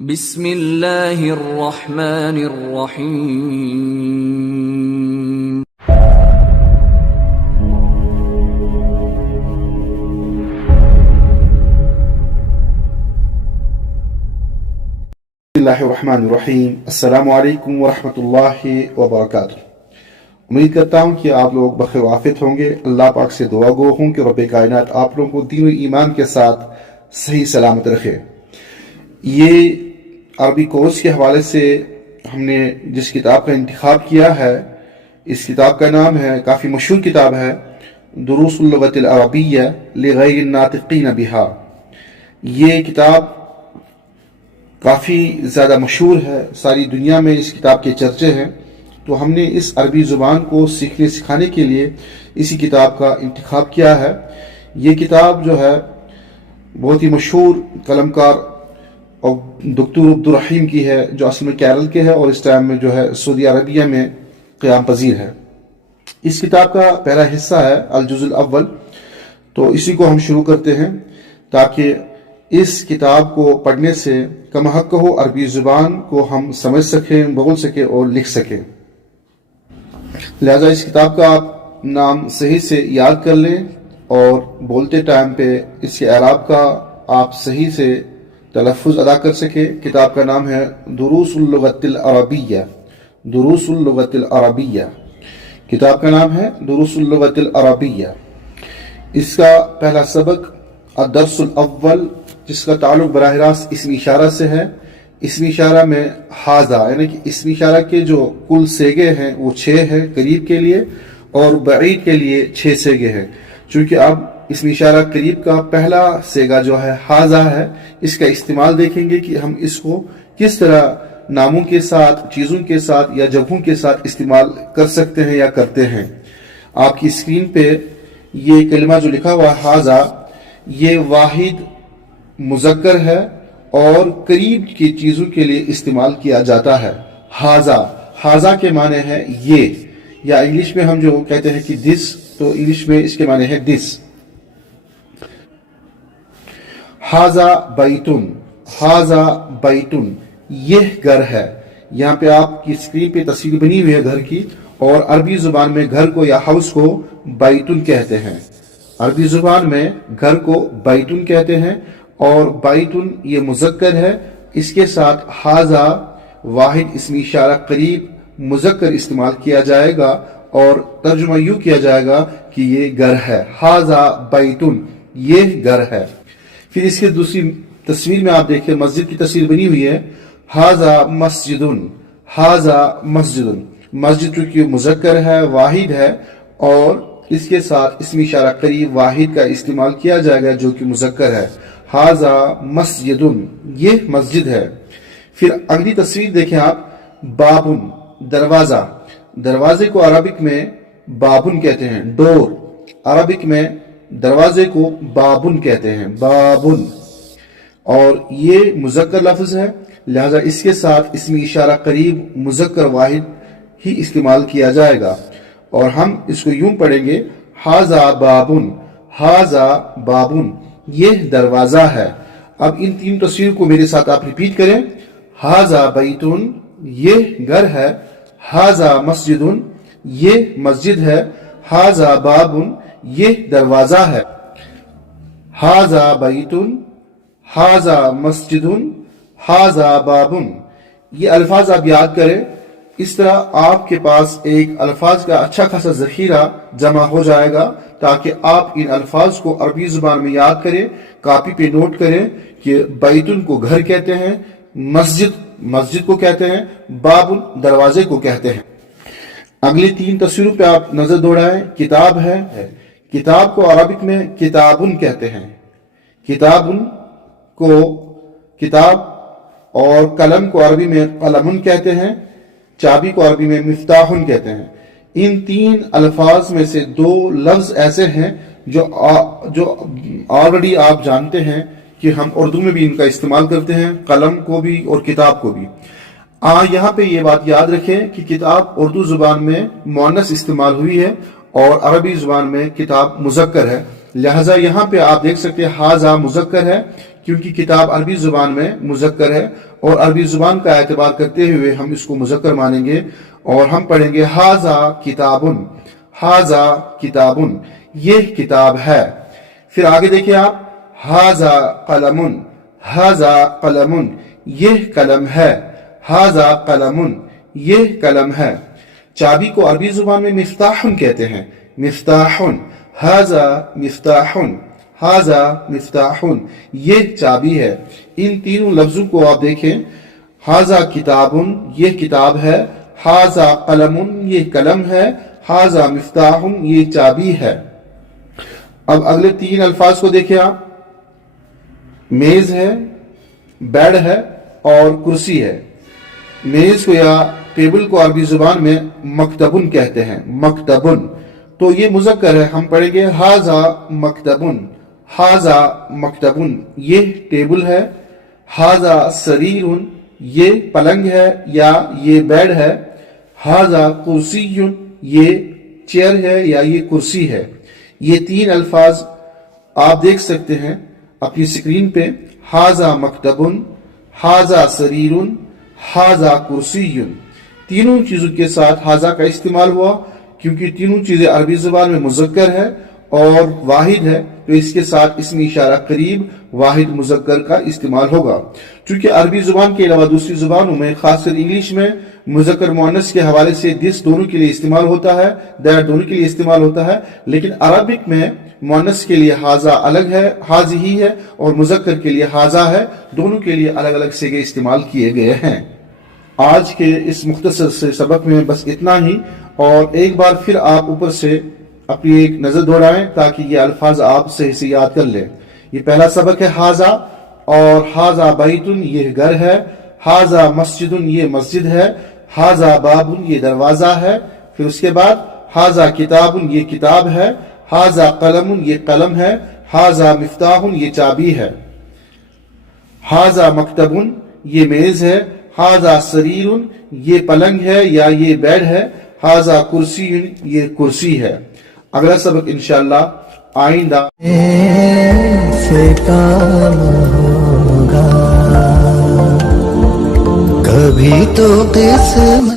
بسم اللہ الرحمن الرحیم بسم اللہ الرحمن الرحیم۔ السلام علیکم ورحمۃ اللہ وبرکاتہ۔ امید کرتا ہوں کہ آپ لوگ بخیر وافیت ہوں گے۔ اللہ پاک سے دعا گو ہوں کہ رب کائنات آپ لوگوں کو دین و ایمان کے ساتھ صحیح سلامت رکھے۔ یہ عربی کورس کے حوالے سے ہم نے جس کتاب کا انتخاب کیا ہے، اس کتاب کا نام ہے، کافی مشہور کتاب ہے، دروس اللغۃ العربیہ لغیر الناطقین بہا۔ یہ کتاب کافی زیادہ مشہور ہے، ساری دنیا میں اس کتاب کے چرچے ہیں، تو ہم نے اس عربی زبان کو سیکھنے سکھانے کے لیے اسی کتاب کا انتخاب کیا ہے۔ یہ کتاب جو ہے بہت ہی مشہور قلمکار اور دکتور عبدالرحیم کی ہے، جو اصل میں کیرل کے ہے اور اس ٹائم میں جو ہے سعودی عربیہ میں قیام پذیر ہے۔ اس کتاب کا پہلا حصہ ہے الجزء الاول، تو اسی کو ہم شروع کرتے ہیں تاکہ اس کتاب کو پڑھنے سے کم حق ہو عربی زبان کو ہم سمجھ سکیں، بول سکیں اور لکھ سکیں۔ لہذا اس کتاب کا آپ نام صحیح سے یاد کر لیں اور بولتے ٹائم پہ اس کے اعراب کا آپ صحیح سے تلفظ ادا کر سکیں۔ کتاب کا نام ہے دروس اللغۃ العربیہ، دروس اللغۃ العربیہ، کتاب کا نام ہے دروس اللغۃ العربیہ۔ اس کا پہلا سبق الدرس الاول، جس کا تعلق براہ راست اسم اشارہ سے ہے۔ اسم اشارہ میں حاذا، یعنی کہ اسم اشارہ کے جو کل سیگے ہیں وہ 6 ہیں قریب کے لیے، اور بعید کے لیے 6 سیگے ہیں۔ چونکہ اب اسم اشارہ قریب کا پہلا سیگا جو ہے حاذا ہے، اس کا استعمال دیکھیں گے کہ ہم اس کو کس طرح ناموں کے ساتھ، چیزوں کے ساتھ یا جگہوں کے ساتھ استعمال کر سکتے ہیں یا کرتے ہیں۔ آپ کی اسکرین پہ یہ کلمہ جو لکھا ہوا ہے حاذا، یہ واحد مذکر ہے اور قریب کی چیزوں کے لیے استعمال کیا جاتا ہے۔ حاذا، حاذا کے معنی ہے یہ، یا انگلش میں ہم جو کہتے ہیں کہ دس، تو انگلش میں اس کے معنی ہے دس۔ حاذا بیتن، حاذا بیتن، یہ گھر ہے۔ یہاں پہ آپ کی اسکرین پہ تصویر بنی ہوئی ہے گھر کی، اور عربی زبان میں گھر کو یا ہاؤس کو بیتن کہتے ہیں۔ عربی زبان میں گھر کو بیتن کہتے ہیں، اور بیتن یہ مذکر ہے، اس کے ساتھ حاذا واحد اسم اشارہ قریب مذکر استعمال کیا جائے گا، اور ترجمہ یوں کیا جائے گا کہ یہ گھر ہے۔ حاذا بیتن، یہ گھر ہے۔ پھر اس کے دوسری تصویر میں آپ دیکھیں، مسجد کی تصویر بنی ہوئی ہے، حاذا مسجدن، حاذا مسجدن، مسجد چونکہ مذکر ہے، واحد ہے، اور اس کے ساتھ اسم اشارہ قریب واحد کا استعمال کیا جائے گا جو کہ مذکر ہے۔ حاذا مسجدن، یہ مسجد ہے۔ پھر اگلی تصویر دیکھیں آپ، بابن، دروازہ۔ دروازے کو عربک میں بابن کہتے ہیں، ڈور۔ عربک میں دروازے کو بابن کہتے ہیں، بابن، اور یہ مذکر لفظ ہے، لہذا اس کے ساتھ اسم اشارہ قریب مذکر واحد ہی استعمال کیا جائے گا، اور ہم اس کو یوں پڑھیں گے، حاذا بابن، حاذا بابن، یہ دروازہ ہے۔ اب ان 3 تصویر کو میرے ساتھ آپ ریپیٹ کریں، حاذا بیتن، یہ گھر ہے، حاذا مسجدن، یہ مسجد ہے، حاذا بابن، یہ دروازہ ہے۔ حاذا بیتن، حاذا مسجدن، حاذا بابن، یہ الفاظ آپ یاد کریں۔ اس طرح آپ کے پاس ایک الفاظ کا اچھا خاصا ذخیرہ جمع ہو جائے گا، تاکہ آپ ان الفاظ کو عربی زبان میں یاد کریں، کاپی پہ نوٹ کریں کہ بیتن کو گھر کہتے ہیں، مسجد مسجد کو کہتے ہیں، بابن دروازے کو کہتے ہیں۔ اگلی 3 تصویروں پہ آپ نظر دوڑائیں۔ کتاب ہے، کتاب کو عربک میں کتابن کہتے ہیں، کتابن کو کتاب، اور قلم کو عربی میں قلمن کہتے ہیں، چابی کو عربی میں مفتاحن کہتے ہیں۔ ان 3 الفاظ میں سے 2 لفظ ایسے ہیں جو آلریڈی آپ جانتے ہیں کہ ہم اردو میں بھی ان کا استعمال کرتے ہیں، قلم کو بھی اور کتاب کو بھی۔ یہاں پہ یہ بات یاد رکھیں کہ کتاب اردو زبان میں مؤنث استعمال ہوئی ہے، اور عربی زبان میں کتاب مذکر ہے، لہذا یہاں پہ آپ دیکھ سکتے ہیں حاذا مذکر ہے کیونکہ کتاب عربی زبان میں مذکر ہے اور عربی زبان کا اعتبار کرتے ہوئے ہم اس کو مذکر مانیں گے اور ہم پڑھیں گے ہاذا کتابن، ہاذا کتابن، یہ کتاب ہے۔ پھر آگے دیکھیں آپ، ہاذا قلمن، ہاذا قلمن، یہ قلم ہے، ہاذا قلمن، یہ قلم ہے۔ چابی کو عربی زبان میں مفتاحن کہتے ہیں، مفتاحن، ہاذا مفتاحن، ہاذا مفتاحن، یہ چابی ہے۔ ان تینوں لفظوں کو آپ دیکھیں، ہاذا کتابن، یہ کتاب ہے، ہاذا قلمن، یہ قلم ہے، ہاذا مفتاحن، یہ چابی ہے۔ اب اگلے تین الفاظ کو دیکھیں آپ، میز ہے، بیڈ ہے اور کرسی ہے۔ میز کو یا ٹیبل کو عربی زبان میں مکتبن کہتے ہیں، مکتبن، تو یہ مذکر ہے، ہم پڑھیں گے ہاذا مکتبن، ہاذا مکتبن، یہ ٹیبل ہے۔ ہاذا سریرن، یہ پلنگ ہے یا یہ بیڈ ہے۔ ہاذا کرسی، یہ چیئر ہے یا یہ کرسی ہے۔ یہ تین الفاظ آپ دیکھ سکتے ہیں اپنی سکرین پہ، ہاذا مکتبن، ہاذا سریرن، ہاذا کرسی۔ تینوں چیزوں کے ساتھ ہاذا کا استعمال ہوا کیونکہ تینوں چیزیں عربی زبان میں مذکر ہے اور واحد ہے، تو اس کے ساتھ اسم اشارہ قریب واحد مذکر کا استعمال ہوگا۔ چونکہ عربی زبان کے علاوہ دوسری زبانوں میں، خاص کر انگلش میں، مذکر مؤنث کے حوالے سے دس دونوں کے لیے استعمال ہوتا ہے، دیٹ دونوں کے لیے استعمال ہوتا ہے، لیکن عربک میں مؤنث کے لیے ہاذا الگ ہے، ہاذہی ہے، اور مذکر کے لیے ہاذا ہے، دونوں کے لیے الگ الگ صیغے استعمال کیے گئے ہیں۔ آج کے اس مختصر سے سبق میں بس اتنا ہی، اور ایک بار پھر آپ اوپر سے اپنی ایک نظر دوڑائیں تاکہ یہ الفاظ آپ صحیح سے یاد کر لیں۔ یہ پہلا سبق ہے ہاذا، اور ہاذا بیتن، یہ گھر ہے، ہاذا مسجدن، یہ مسجد ہے، ہاذا بابن، یہ دروازہ ہے، پھر اس کے بعد ہاذا کتابن، یہ کتاب ہے، ہاذا قلمن، یہ قلم ہے، ہاذا مفتاحن، یہ چابی ہے، ہاذا مکتبن، یہ میز ہے، ہاذا سریرن، یہ پلنگ ہے یا یہ بیڈ ہے، ہاذا کرسی، یہ کرسی ہے۔ اگلا سبق انشاءاللہ آئندہ سے کام ہوگا، کبھی تو قسمت